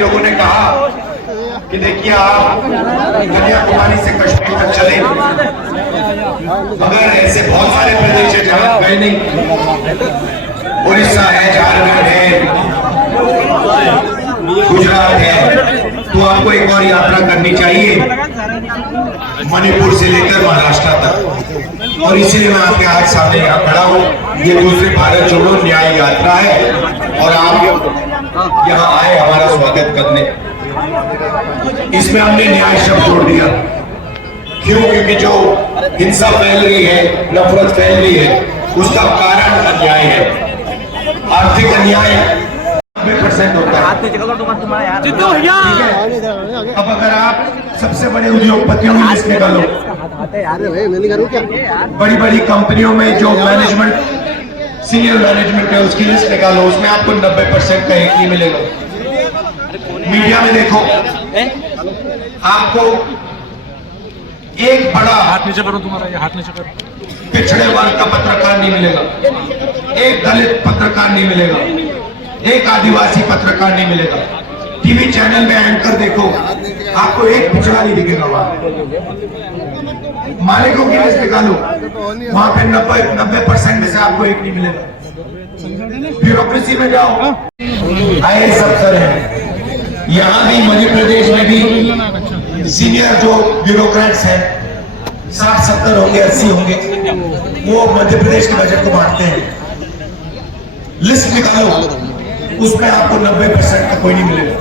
लोगों ने कहा कि देखिए आप कन्याकुमारी से कश्मीर तक चले, मगर ऐसे बहुत सारे प्रदेश है जहां गए नहीं। उड़ीसा है, झारखंड है, गुजरात है, तो आपको एक और यात्रा करनी चाहिए मणिपुर से लेकर महाराष्ट्र तक। और इसीलिए मैं आपके आज सामने यहाँ खड़ा हूँ। ये दूसरी भारत जोड़ो न्याय यात्रा है और आप यहाँ आए हमारा स्वागत करने। इसमें हमने न्याय शब्द जोड़ दिया। क्यों? क्योंकि जो हिंसा फैल रही है, नफरत फैल रही है, उसका कारण अन्याय है। आर्थिक अन्याय 90% होता है। अब अगर आप सबसे बड़े उद्योगपतियों की लिस्ट निकालो, बड़ी बड़ी कंपनियों में जो मैनेजमेंट, सीनियर मैनेजमेंट है, उसकी लिस्ट निकालो, उसमें आपको 90% का एक नहीं मिलेगा। मीडिया में देखो, आपको एक बड़ा हाथ नीचे करो, तुम्हारा ये हाथ नीचे करो, पिछड़े वर्ग का पत्रकार नहीं मिलेगा, एक दलित पत्रकार नहीं मिलेगा, एक आदिवासी पत्रकार नहीं मिलेगा। टीवी चैनल में एंकर देखो, आपको एक पिछड़ा नहीं दिखेगा। वहां मालिकों की लिस्ट निकालो, वहां पे 90% में से आपको एक नहीं मिलेगा। ब्यूरोक्रेसी में जाओ, IAS अफसर है। यहाँ भी मध्य प्रदेश में भी सीनियर जो ब्यूरोक्रेट्स हैं 60-70 होंगे, 80 होंगे, वो मध्य प्रदेश के बजट को बांटते हैं। लिस्ट निकालो, उसमें आपको 90% का कोई नहीं मिलेगा।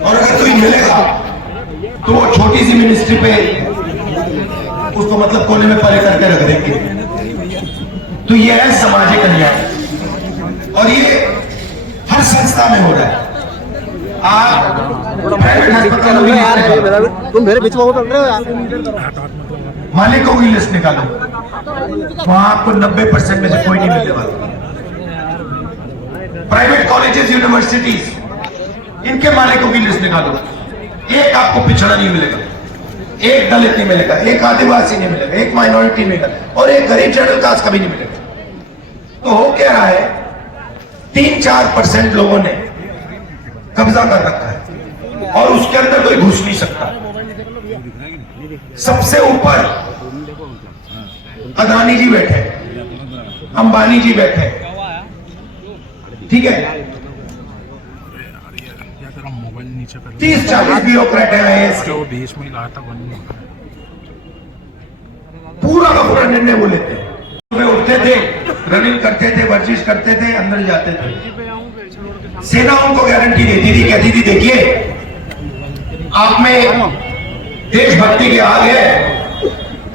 और अगर कोई मिलेगा तो वो छोटी सी मिनिस्ट्री पे उसको मतलब कोने में परे करके रख देंगे। तो ये है सामाजिक अन्याय और ये हर संस्था में हो रहा है। आप प्राइवेट अस्पतालों में तुम मेरे बीच में बोल रहे हो यार। मालिकों की लिस्ट निकालो, वहां आपको 90% में से कोई नहीं मिलने वाला। प्राइवेट कॉलेजेस, यूनिवर्सिटीज, इनके मालिकों की लिस्ट निकालो, एक आपको पिछड़ा नहीं मिलेगा, एक दलित नहीं मिलेगा, एक आदिवासी नहीं मिलेगा, एक माइनॉरिटी नहीं मिलेगा और एक गरीब शेड्यूल कास्ट का भी नहीं मिलेगा। तो हो क्या रहा है, 3-4% लोगों ने कब्जा कर रखा है और उसके अंदर कोई घुस नहीं सकता। सबसे ऊपर अदानी जी बैठे, अंबानी जी बैठे, ठीक है, 30-40 ब्यूरोक्रेट है। बीच में लाया था, पूरा का पूरा निर्णय वो लेते हैं। सुबह उठते थे, रनिंग करते थे, वर्जिश करते थे, अंदर जाते थे। सेना उनको गारंटी देती थी, कहती थी देखिए आप में देशभक्ति की आग है,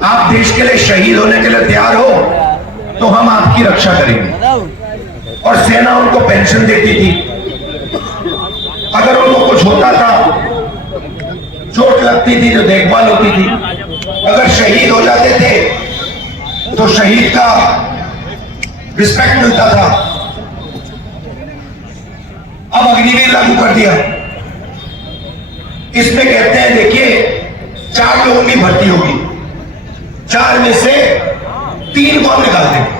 आप देश के लिए शहीद होने के लिए तैयार हो तो हम आपकी रक्षा करेंगे। और सेना उनको पेंशन देती थी। अगर उनको कुछ होता था, चोट लगती थी तो देखभाल होती थी। अगर शहीद हो जाते थे तो शहीद का रिस्पेक्ट मिलता था। अब अग्निवीर लागू कर दिया। इसमें कहते हैं देखिए 4 लोगों की भर्ती होगी, 4 में से 3 कौन निकाल देंगे?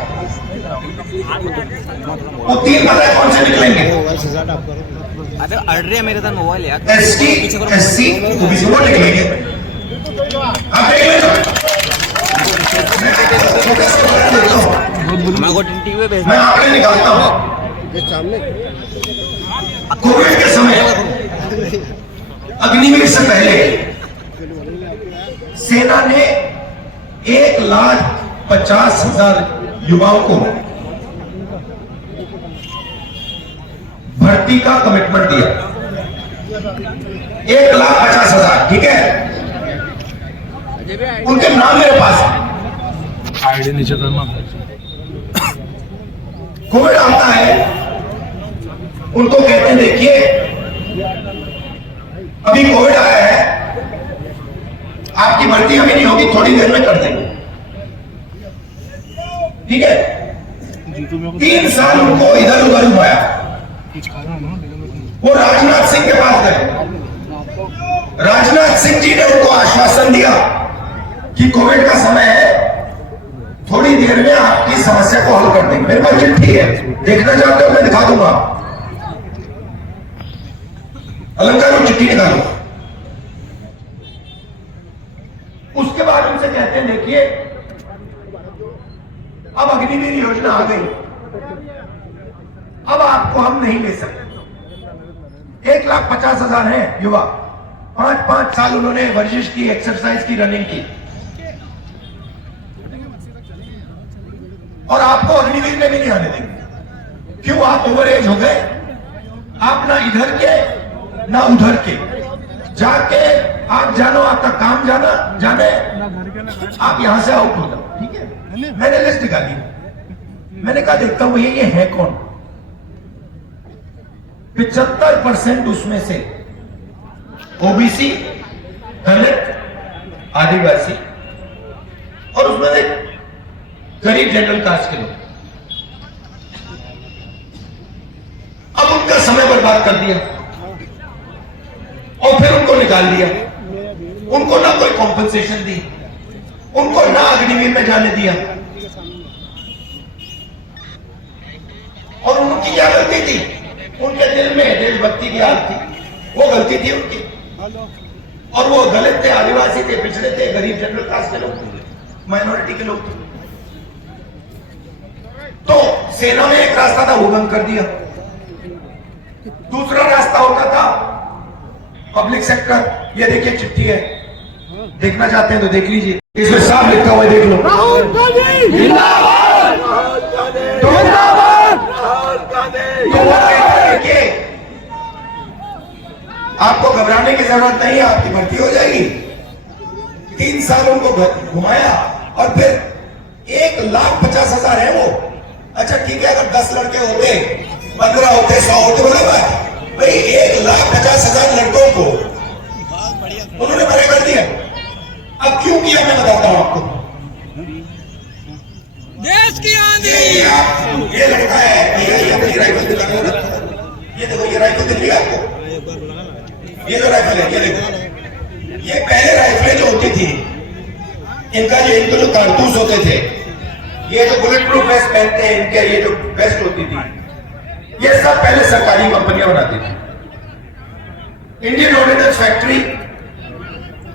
वो 3 पता है कौन से निकलेंगे? अड़ रही है मेरे साथ मोबाइल यार। ST, SC, OBC वो निकलेंगे। आप देख लें, मैं आंकड़े निकालता हूं। कोविड के समय अग्निवीर से पहले सेना ने 1,50,000 युवाओं को भर्ती का कमिटमेंट दिया। 1,50,000, ठीक है। उनके नाम मेरे पास है। आईडी नीचे करना। कोविड आता है, उनको कहते हैं देखिए अभी कोविड आया है, आपकी भर्ती अभी नहीं होगी, थोड़ी देर में कर देंगे, ठीक है। 3 साल उनको इधर उधर घुमाया। वो राजनाथ सिंह के पास गए। राजनाथ सिंह जी ने उनको आश्वासन दिया कि कोविड का समय है, थोड़ी देर में आपकी समस्या को हल कर देंगे। मेरे पास चिट्ठी है, देखना चाहते हो मैं दिखा दूंगा। अलंकार को चिट्ठी निकालो। उसके बाद उनसे कहते हैं देखिए अब अग्निवीर योजना आ गई, अब आपको हम नहीं ले सकते। 1,50,000 है युवा, 5-5 साल उन्होंने वर्जिश की, एक्सरसाइज की, रनिंग की, और आपको अग्निवीर में भी नहीं आने देंगे। क्यों? आप ओवर एज हो गए, आप ना इधर के ना उधर के, जाके आप जानो, आपका काम जाने, आप यहां से आउट हो जाओ। ठीक है, मैंने लिस्ट निकाली, मैंने कहा देखता हूं ये है कौन। 75% उसमें से ओबीसी, दलित, आदिवासी, और उसमें से गरीब जनरल कास्ट के लोग। अब उनका समय बर्बाद कर दिया और फिर उनको निकाल दिया। उनको ना कोई कॉम्पनसेशन दी, उनको ना अग्निवीर में जाने दिया। और उनकी क्या गलती थी? उनके दिल में देशभक्ति की आग थी, वो गलती थी उनकी। और वो दलित थे, आदिवासी थे, पिछड़े थे, गरीब जनरल कास्ट के लोग थे, माइनॉरिटी के लोग थे। तो सेना में एक रास्ता था, वो बंद कर दिया। दूसरा रास्ता होता था पब्लिक सेक्टर। ये देखिए चिट्ठी है, देखना चाहते हैं तो देख लीजिए, इसमें साफ लिखा हुआ है, देख लो। राहुल गांधी जिंदाबाद, देखिए आपको घबराने की जरूरत नहीं है, आपकी भर्ती हो जाएगी। 3 साल उनको घुमाया और फिर 1,50,000 है वो। अच्छा ठीक है, अगर 10 लड़के होते, 15 होते, 100 होते, बराबर भाई 1,50,000 लड़कों को उन्होंने बड़े कर दिया। अब क्यों किया मैं बताता हूं आपको। देश की आंधी, ये लड़का है, ये अपनी राइफल दिखाने रखा है। ये देखो, ये राइफल दिख रही है आपको, ये जो राइफल है, ये देखो, ये पहले राइफलें जो होती थी, इनका जो कारतूस होते थे, ये जो बुलेट प्रूफ वेस्ट पहनते हैं, इनके ये जो वेस्ट होती थी, ये सब पहले सरकारी कंपनियां बनाती थी। इंडियन ऑर्डिनेंस फैक्ट्री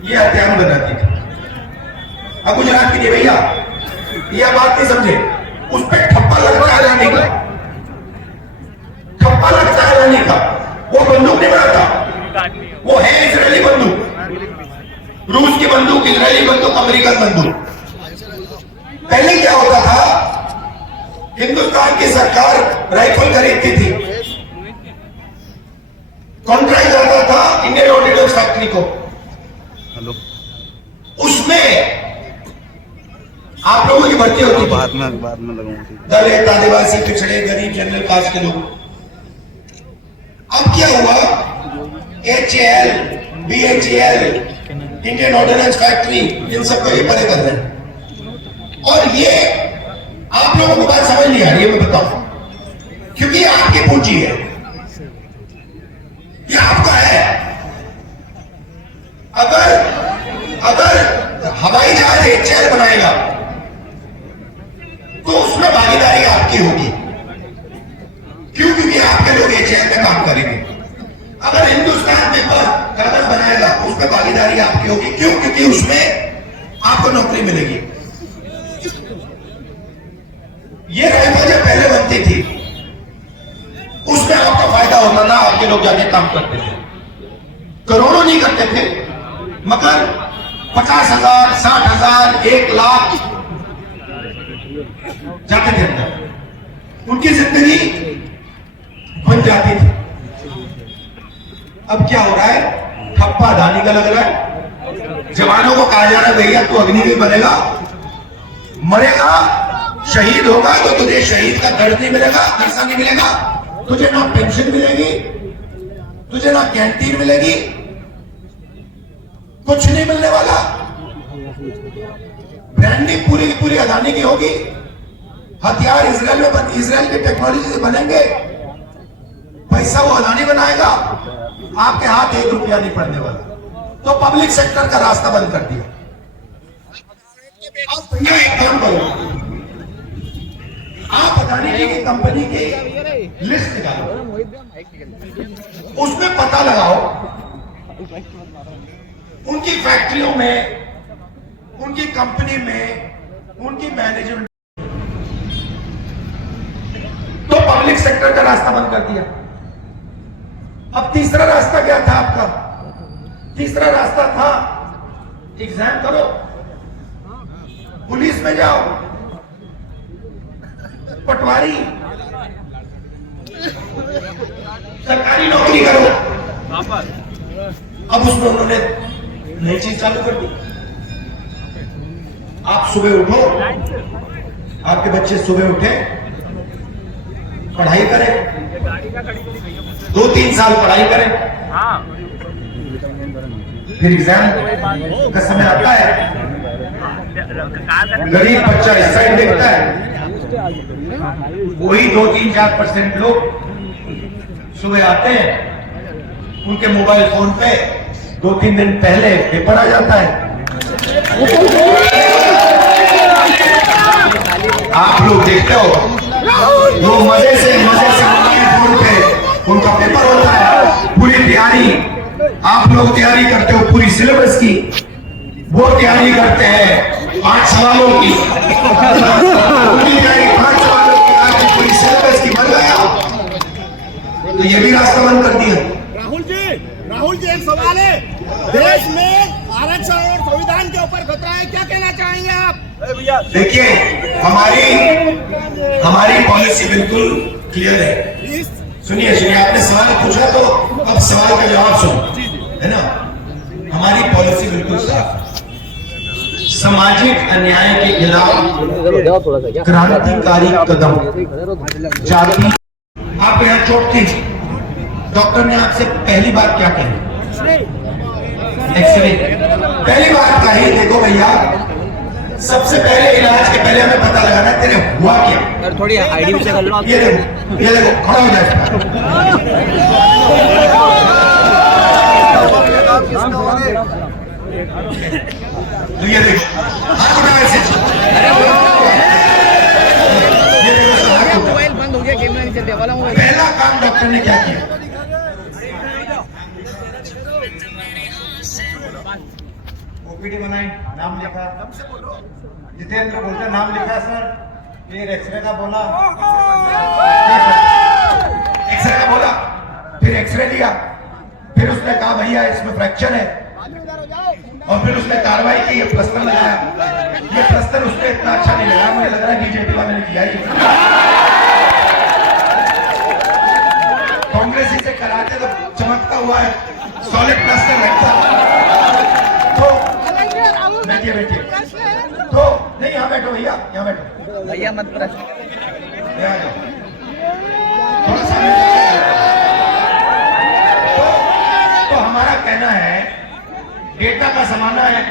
ये हथियार बनाती थी। अब गुजरात की भैया यह बात नहीं समझे, उस पर ठप्पा लगता है लाने का, ठप्पा लगता है लाने का। वो बंदूक नहीं बनाता, वो है इजरायली बंदूक, रूस की बंदूक, इजरायली बंदूक, अमेरिकन बंदूक। पहले क्या होता था, हिंदुस्तान की सरकार राइफल खरीदती थी, कॉन्ट्रैक्ट जाता था इंडियन ऑर्डिनेंस फैक्ट्री को। उसमें आप लोगों की भर्ती होती थी, बाद में लगाऊंगा, दलित, आदिवासी, पिछड़े, गरीब, जनरल कास्ट के लोग। अब क्या हुआ, HAL, BHEL, Indian ordnance factory, इन सबको ये परे कर रहे हैं। और ये आप लोगों को बात समझ नहीं आ रही है, मैं बताऊं, क्योंकि ये आपकी पूंजी है, ये आपका है। अगर हवाई जहाज HAL बनाएगा तो उसमें भागीदारी आपकी होगी। क्यों? क्योंकि आपके लोग HAL में काम करेंगे। अगर हिंदुस्तान पेपर कागज बनाएगा, उसमें भागीदारी आपकी होगी। क्यों? क्योंकि उसमें आपको नौकरी मिलेगी। ये राइफल जो पहले बनती थी, उसमें आपका फायदा होता था, आपके लोग जाके काम करते थे, करोड़ों नहीं करते थे, मगर 50,000, 60,000, 1,00,000 जाते थे अंदर, उनकी जिंदगी बन जाती थी। अब क्या हो रहा है, ठप्पा अदानी का लग रहा है। जवानों को कहा जा रहा है भैया तू अग्निवीर बनेगा, मरेगा, शहीद होगा तो तुझे शहीद का दर्द नहीं मिलेगा, पैसा नहीं मिलेगा, तुझे ना पेंशन मिलेगी, तुझे ना कैंटीन मिलेगी, कुछ नहीं मिलने वाला। ब्रांडिंग पूरी की पूरी अदानी की होगी, हथियार इजराइल की टेक्नोलॉजी से बनेंगे, पैसा वो अदानी बनाएगा, आपके हाथ 1 रुपया नहीं पड़ने वाला। तो पब्लिक सेक्टर का रास्ता बंद कर दिया। अब भैया एक काम करो, आप अदानी जी की कंपनी की लिस्ट निकालो, उसमें पता लगाओ उनकी फैक्ट्रियों में, उनकी कंपनी में, उनकी मैनेजमेंट। तो पब्लिक सेक्टर का रास्ता बंद कर दिया। अब तीसरा रास्ता क्या था आपका? तीसरा रास्ता था एग्जाम करो, पुलिस में जाओ, पटवारी, सरकारी नौकरी करो। अब उसमें उन्होंने नई चीज चालू कर दी। आप सुबह उठो, आपके बच्चे सुबह उठे, पढ़ाई करें, 2-3 साल पढ़ाई करें, फिर एग्जाम का समय आता है, गरीब बच्चा इस साइड देखता है, वही 2-3-4% लोग सुबह आते हैं, उनके मोबाइल फोन पे 2-3 दिन पहले पेपर आ जाता है। आप लोग देखते हो, वो मजे से मोबाइल फोन पे उनका पेपर होता है। पूरी तैयारी आप लोग तैयारी करते हो पूरी सिलेबस की, वो तैयारी करते हैं 5 सवालों की। पूरी तैयारी 5 सवालों की, आपकी पूरी सिलेबस की बन गया, तो ये भी रास्ता बंद कर दिया। राहुल जी एक सवाल है, देश में आरक्षण और संविधान के ऊपर खतरा है, क्या कहना चाहेंगे आप? देखिए, हमारी पॉलिसी बिल्कुल क्लियर है। सुनिए, आपने सवाल पूछा तो अब सवाल का जवाब सुनो, है ना? हमारी पॉलिसी बिल्कुल साफ है। सामाजिक अन्याय के खिलाफ क्रांतिकारी कदम, जाति। आप यहाँ चोट थी, डॉक्टर ने आपसे पहली बात क्या कही? एक्सरे। पहली बात कही, देखो भैया, सबसे पहले इलाज के पहले हमें पता लगाना है तेरे हुआ क्या। थोड़ी आईडी भी कर लो आप। ये देखो खड़ा हो जाए। ये देखो मोबाइल बंद हो गया, कैमरा नहीं चलने वाला। पहला काम डॉक्टर ने क्या किया? ओपीडी बनाई, नाम लिखा, जितेंद्र बोलते नाम लिखा सर, फिर एक्सरे का बोला, फिर एक्सरे लिया, फिर उसने कहा भैया इसमें फ्रैक्चर है, और फिर उसने कार्रवाई की, ये प्लास्टर लगाया। ये प्लास्टर उसने इतना अच्छा नहीं लगाया, मुझे लग रहा है बीजेपी वाले ने किया ही। कांग्रेसी से कराते तो चमकता हुआ है, सॉलिड प्लास्टर लगता। तो बैठिए, तो नहीं, यहाँ बैठो भैया, यहाँ बैठो भैया मत प्रश्न। थोड़ा सा तो हमारा कहना है, डेटा का जमाना है,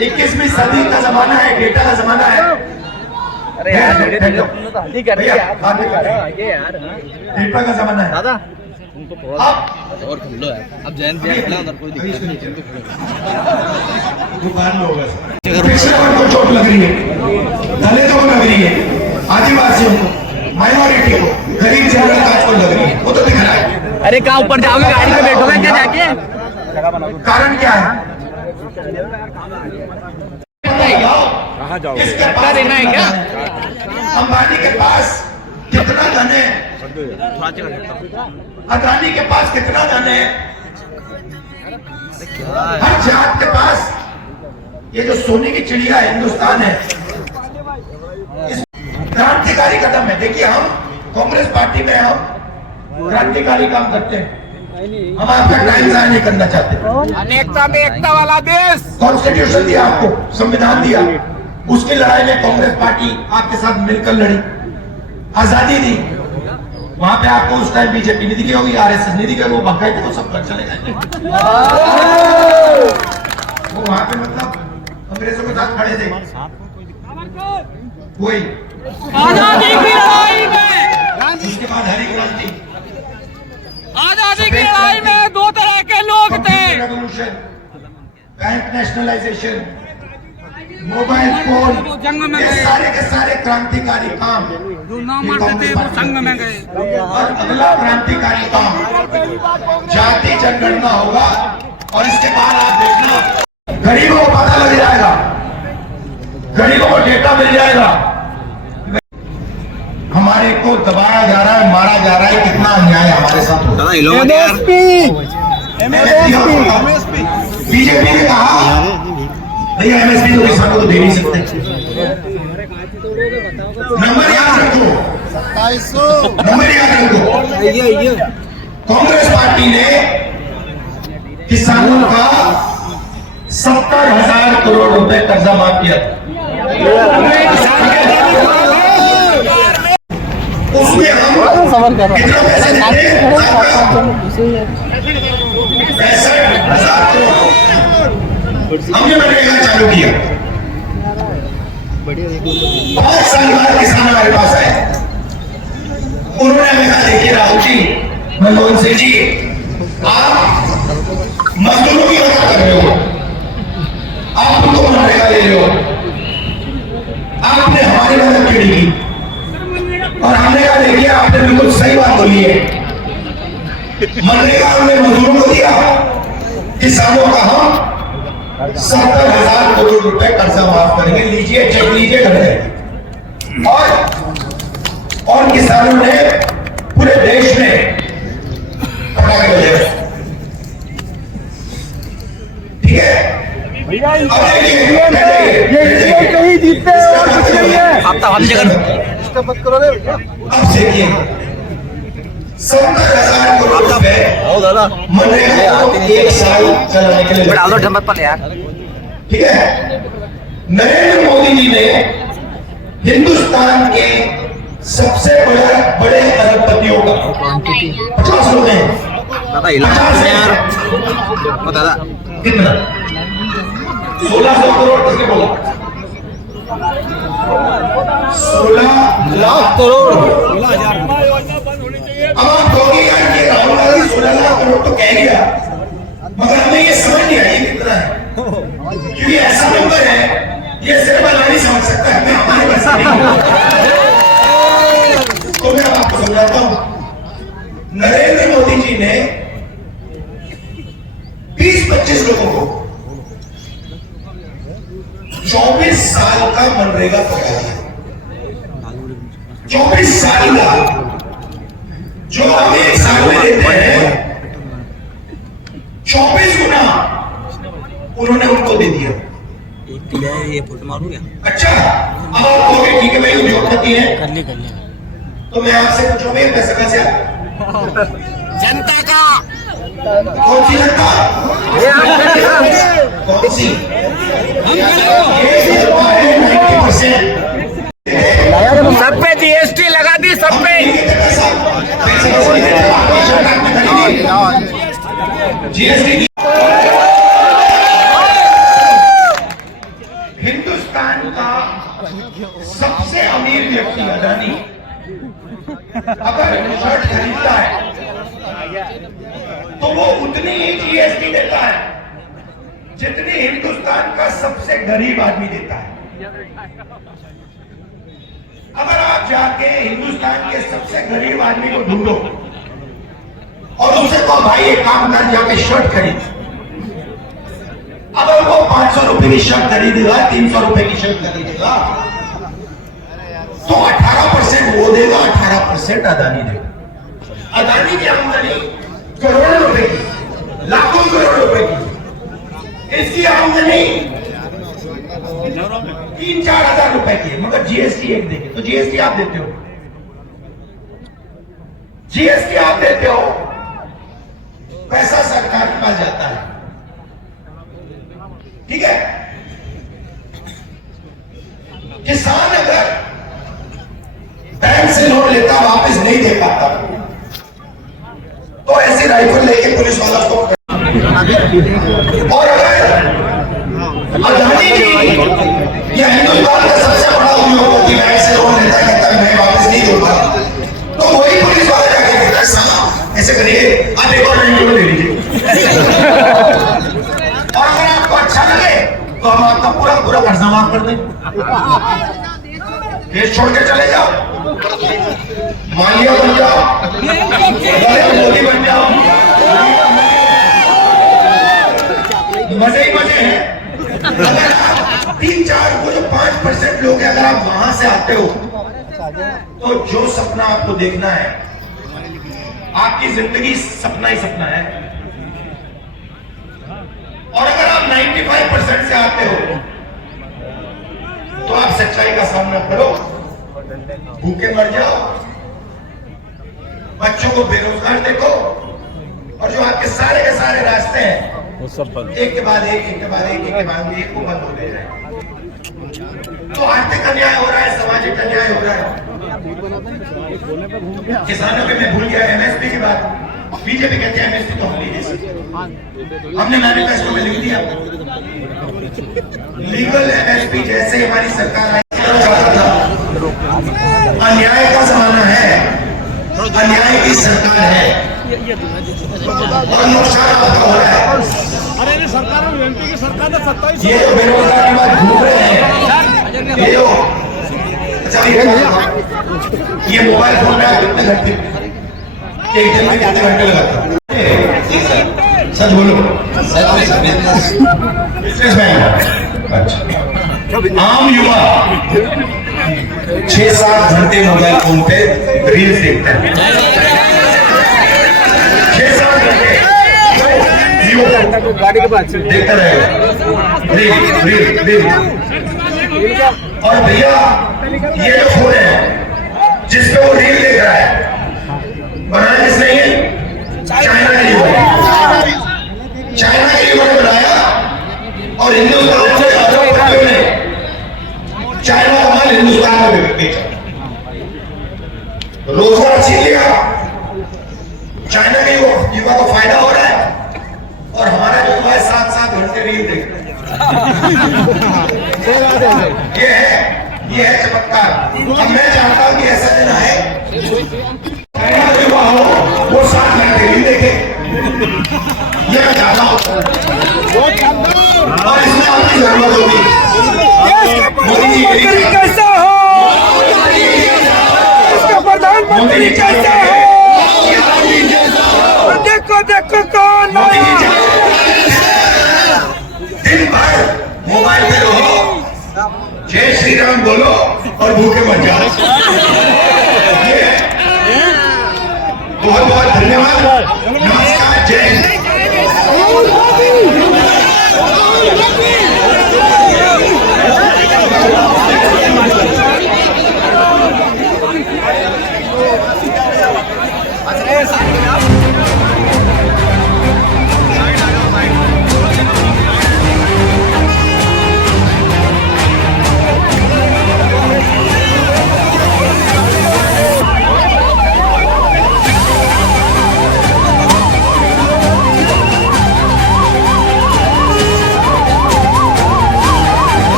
21वीं सदी का जमाना है, डेटा का जमाना है। अरे यार तो हल्दी कर रही है आप, आगे यार। डेटा का जमाना है दादा, तुम तो थोड़ा अब और खुल लो यार। अब जैन भैया खड़ा उधर, कोई दिक्कत नहीं। दुकान में होगा पिछड़े को चोट लग रही है, दलितों को लग रही है, आदिवासियों को, माइनॉरिटी को, गरीब जनरल कास्ट को लग रही है, वो तो दिख रहा है। अरे कहाँ ऊपर जाओगे, गाड़ी में बैठोगे क्या जाके? कारण क्या है? कहाँ जाओगे? इसके पास देना है क्या? अंबानी के पास कितना धन है? अदानी के पास कितना धन है? हर जात के पास ये जो सोने की चिड़िया है हिंदुस्तान है। क्रांतिकारी कदम है। देखिए, हम कांग्रेस पार्टी में हम क्रांतिकारी काम करते हैं, हम आपका टाइम जाया नहीं करना चाहते। अनेकता में एकता वाला देश। कॉन्स्टिट्यूशन दिया आपको, संविधान दिया, उसकी लड़ाई में कांग्रेस पार्टी आपके साथ मिलकर लड़ी, आजादी दी। वहां पे आपको उस टाइम बीजेपी नहीं दिखी होगी, आरएसएस नहीं दिखे, वो भगाए थे, वो सब कर चले गए। वो वहां पे मतलब अंग्रेजों के साथ खड़े थे। कोई आजादी की लड़ाई में, उसके बाद हरी क्रांति, आजादी की लड़ाई में 2 तरह के लोग थे। Revolution, bank nationalisation, mobile phone, जंग में ये गए। सारे के सारे क्रांतिकारी काम जो ना मारते थे वो संग में गए। और अगला क्रांतिकारी काम जाति जनगणना होगा और इसके बाद आप देखना गरीबों को पता लग जाएगा, गरीबों को डेटा मिल जाएगा। हमारे को दबाया जा रहा है, मारा जा रहा है, कितना अन्याय हमारे साथ हो रहा है। बीजेपी ने कहा भैया एमएसपी तो किसान को तो दे नहीं सकते। नंबर याद रखो, 2700 नंबर याद रखो। कांग्रेस पार्टी ने किसानों का 70,000 करोड़ रुपए कर्जा माफ किया था। उसमें हम कितना पैसे देते हैं? 65,000 करोड़ हमने मनरेगा चालू किया। 5 साल बाद किसान हमारे पास आए, उन्होंने हमें कहा देखिए राहुल जी, मनमोहन सिंह जी, आप मजदूरों की मदद कर रहे हो, आप उनको मनरेगा ले रहे हो, आपने हमारी मदद क्यों नहीं की? और हमने कहा देखिए आपने बिल्कुल सही बात बोली है, मनरेगा हमने मजदूरों को दिया, किसानों का हम 70,000 करोड़ रुपए कर्जा माफ करेंगे, लीजिए चेक लीजिए घर में। और किसानों ने पूरे देश में पटाखे बजाए, ठीक है। अब देखिए कहीं जीतते हैं और कुछ नहीं है। आप तो हम जगह मत करो रे। अब देखिए 70,000 करोड़ रुपए मनरेगा को 1 साल चलाने के लिए पर यार। ठीक है। नरेंद्र मोदी जी ने हिंदुस्तान के सबसे बड़े अरबपतियों का 50 लोग हैं, 50 यार दादा कितना 1600 करोड़ किसने बोला? 16 लाख करोड़। अब आप कहोगे यार ये राहुल गांधी 16 लाख करोड़ तो कह गया, मगर हमें ये समझ नहीं आई कितना है, क्योंकि ऐसा नंबर है ये सिर्फ अल्लाह नहीं समझ सकता है, हमारे पास नहीं। तो मैं आपको समझाता हूं, नरेंद्र मोदी जी ने 20-25 लोगों को 24 साल का मनरेगा पकड़ा, 24 साल का, जो हम 1 साल में देते हैं 24 गुना उन्होंने उनको दे दिया। ये फोटो मारू क्या? अच्छा, अब आप कहोगे ठीक है भाई उद्योगपति है, तो मैं आपसे पूछूं भाई पैसा कैसे आया? जनता का कौन सी जनता? कौन सी? ये 90% सब पे जीएसटी लगा दी, सब पे। जीएसटी हिंदुस्तान का सबसे अमीर व्यक्ति अदानी अगर शर्ट खरीदता है तो वो उतनी ही जीएसटी देता है जितनी हिंदुस्तान का सबसे गरीब आदमी देता है। अगर आप जाके हिंदुस्तान के सबसे गरीब आदमी को ढूंढो और उसे कहो भाई एक काम कर जाके शर्ट खरीद, अगर वो 500 रुपए की शर्ट खरीदेगा, 300 रुपए की शर्ट खरीदेगा, तो 18% वो देगा, 18% अदानी देगा। अदानी की आमदनी करोड़ों रुपए की, लाखों करोड़ रुपए की, इसकी आमदनी 3-4 हजार रुपए की है, मगर जीएसटी एक देंगे। तो जीएसटी आप देते हो, जीएसटी आप देते हो, पैसा सरकार के पास जाता है, ठीक है। किसान अगर बैंक से लोन लेता वापस नहीं दे पाता तो ऐसी राइफल लेके पुलिस वाला को, और अगर अदानी जी या हिंदुस्तान का सबसे बड़ा उद्योगपति बैंक से लोन लेता कहता है मैं वापस नहीं दूंगा, तो वही पुलिस वाला जाके कहता है साहब ऐसे करिए आप एक और बैंक ले लीजिए। और अगर आपको अच्छा लगे तो तो हम आपका पूरा पूरा कर्जा माफ कर दें, देश छोड़ के चले जाओ, मालिया बन जाओ, नरेंद्र मोदी बन जाओ, मजे ही मजे हैं। अगर आप 3-4 वो जो 5% लोग हैं, अगर आप वहां से आते हो तो जो सपना आपको देखना है, आपकी जिंदगी सपना ही सपना है। और अगर आप 95% से आते हो तो आप सच्चाई का सामना करो, भूखे मर जाओ, बच्चों को बेरोजगार देखो, और जो आपके सारे के सारे रास्ते हैं वो सब बंद, एक के बाद एक, एक के बाद एक, एक के बाद एक को बंद हो दे रहे हैं। तो आर्थिक अन्याय हो रहा है, सामाजिक अन्याय हो रहा है। किसानों के मैं भूल गया एमएसपी की बात। बीजेपी कहते हैं एमएसपी तो हम नहीं दे सकते, हमने मैनिफेस्टो में लिख दिया लीगल एमएसपी जैसे हमारी सरकार आई था। अन्याय का जमाना है, अन्याय की सरकार है और नुकसान आपका हो रहा है। अरे सरकार एमपी की सरकार ने 27 ये जो बेरोजगार के बाद घूम रहे हैं, ये जो ये मोबाइल फोन में आप कितने घंटे, एक दिन में कितने घंटे लगाते हैं? सच बोलो। बिजनेसमैन, अच्छा। आम युवा 6-7 घंटे मोबाइल फोन पे रील्स देखते हैं, 6-7 घंटे गाड़ी के पास देखता रहेगा रील। और भैया ये जो फोन है जिसपे वो रील देख रहा है, बनाया किसने? ये चाइना के युवा ने, चाइना के युवा ने बनाया और हिंदुस्तान के अरबपतियों ने चाइना का माल हिंदुस्तान में बेचा, रोजगार छीन लिया, चाइना के युवा को फायदा हो रहा है और हमारा जो युवा 7-7 घंटे रील देखते हैं। ये है चमत्कार। अब मैं चाहता हूं कि ऐसा दिन आए युवा हो वो 7 घंटे रील देखे, ये मैं चाहता हूं और इसमें आपकी जरूरत होगी। मोदी जी कैसा हो, इसका प्रधानमंत्री कैसा हो, देखो कौन दिन भर मोबाइल पे रहो, जय श्री राम बोलो और भूखे मर जाओ।